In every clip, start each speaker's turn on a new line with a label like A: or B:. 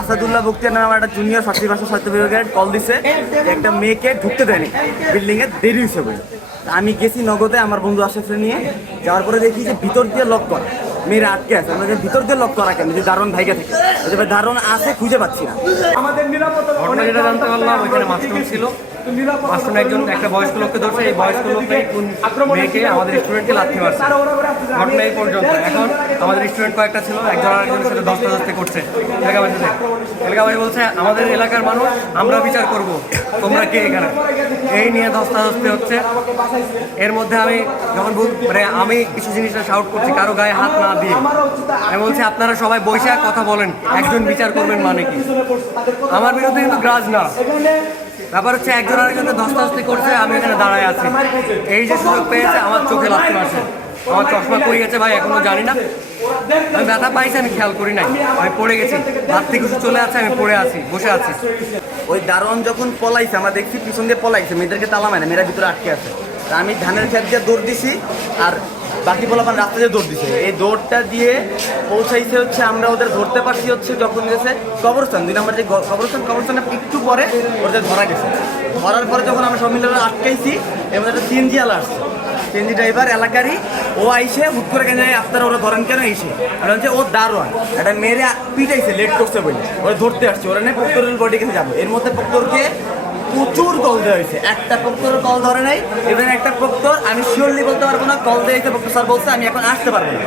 A: আসাদুল্লাহ বক্তিয়ার নামে আমার একটা জুনিয়র শাস্ত্রী ভাষা স্বাস্থ্য বিভাগের কল দিছে একটা মেয়েকে ঢুকতে দেয়নি। বিল্ডিং এ দেরি হয়েছে বলে। আমি গেছি নগদে, আমার বন্ধু আশেফে নিয়ে। যাওয়ার পরে দেখি যে ভিতর দিয়ে লক করা। মেয়েরা আটকে আছে। আমরা ভিতর দিয়ে লক করা কেন? যে দারুণ ভাইকে থাকে। দারুণ আছে, খুঁজে পাচ্ছি না।
B: আমাদের নিরাপত্তা
C: জানতে মাস্টার ছিল। একজন একটা বয়স্ক লোককে ধরছে, এই বয়স্ক লোকটাই কোন মেয়েকে আমাদের পর্যন্ত। এখন আমাদের কয়েকটা ছিল, একজন ধস্তাধস্তি করছে। বলছে, আমাদের এলাকার মানুষ, আমরা বিচার করব। তোমরা কে এখানে? এই নিয়ে ধস্তাধস্তি হচ্ছে। এর মধ্যে আমি যখন মানে আমি কিছু জিনিসটা শাউট করছি, কারও গায়ে হাত না দিয়ে। আমি বলছি, আপনারা সবাই বসে কথা বলেন। একজন বিচার করবেন মানে কি? আমার বিরুদ্ধে কিন্তু গ্রাজ না। ব্যাপার হচ্ছে একজন আরেকজনকে ধস্তাধস্তি করছে, আমি এখানে দাঁড়ায় আছি। এই যে সুযোগ পেয়েছে, আমার চোখে লাগতে পারছে আমার চশমা পড়ে গেছে ভাই, এখনও জানি না। আমি ব্যথা পাইছি, আমি খেয়াল করি নাই। আমি পড়ে গেছি। হাত থেকে কিছু চলে আছে, আমি পড়ে আছি, বসে আছি।
A: ওই দারোয়ান যখন পলাইছে, আমরা দেখছি পিছন দিয়ে পলাইছে, মেয়েদেরকে তালা মানে মেয়েরা ভিতরে আটকে আছে। আমি ধানের খেত দিয়ে দৌড় দিছি, আর বাকি পোলাপান রাস্তা দিয়ে দৌড় দিছে, এই দৌড়টা দিয়ে পৌঁছাইছে হচ্ছে আমরা ওদের ধরতে পারছি হচ্ছে যখন গেছে কবরস্থান, দুই নম্বর যে কবরস্থান কবরস্থানে একটু পরে ওদের ধরা গেছে। ধরার পরে যখন আমরা সব মিলে আটকাইছি এর মধ্যে একটা সিএনজি আলা আসছে। সিএনজি ড্রাইভার, এলাকারই, ও আইসে, হুট করে কেন আপনারা ওরা ধরেন কেন এসে আর হচ্ছে, ও দারোয়ান একটা মেরে পিটাইছে, লেট করছে বলে। ওরা ধরতে আসছে, ওরা নিয়ে পক্তরের বডি কাছে যাব। এর মধ্যে পক্তরকে প্রচুর কল দেওয়া হয়েছে। একটা প্রক্তর কল ধরে নাই ইভেন একটা প্রক্তর আমি শিওরলি বলতে পারব না কল দেওয়া হয়েছে প্রক্তর স্যার বলছে, আমি এখন আসতে পারব না।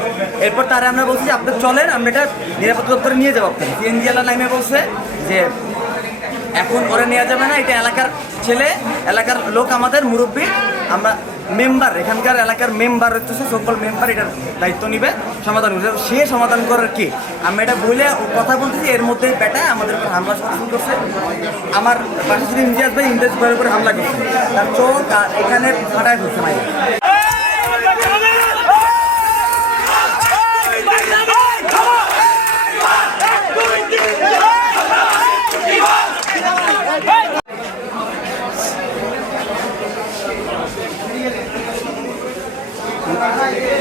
A: এরপর তারা আমরা বলছি যে আপনি চলেন, আমরা এটা নিরাপত্তা দপ্তরে নিয়ে যাব আপনাকে। সিএনজি নামে বলছে যে, এখন করে নেওয়া যাবে না, এটা এলাকার ছেলে, এলাকার লোক আমাদের মুরব্বী আমরা মেম্বার, এখানকার এলাকার মেম্বার হচ্ছে সকল মেম্বার, এটার দায়িত্ব নিবে, সমাধান করবে। সে সমাধান করার কি? আমি এটা বলে কথা বলতেছি, এর মধ্যে বেটা আমাদের উপর হামলা শুরু করছে। আমার পাশে ইমতিয়াজ ভাই, ইমতিয়াজ ভাইয়ের উপরে হামলা করছে। তার চোখ এখানে ফাটায় ধরছে 예.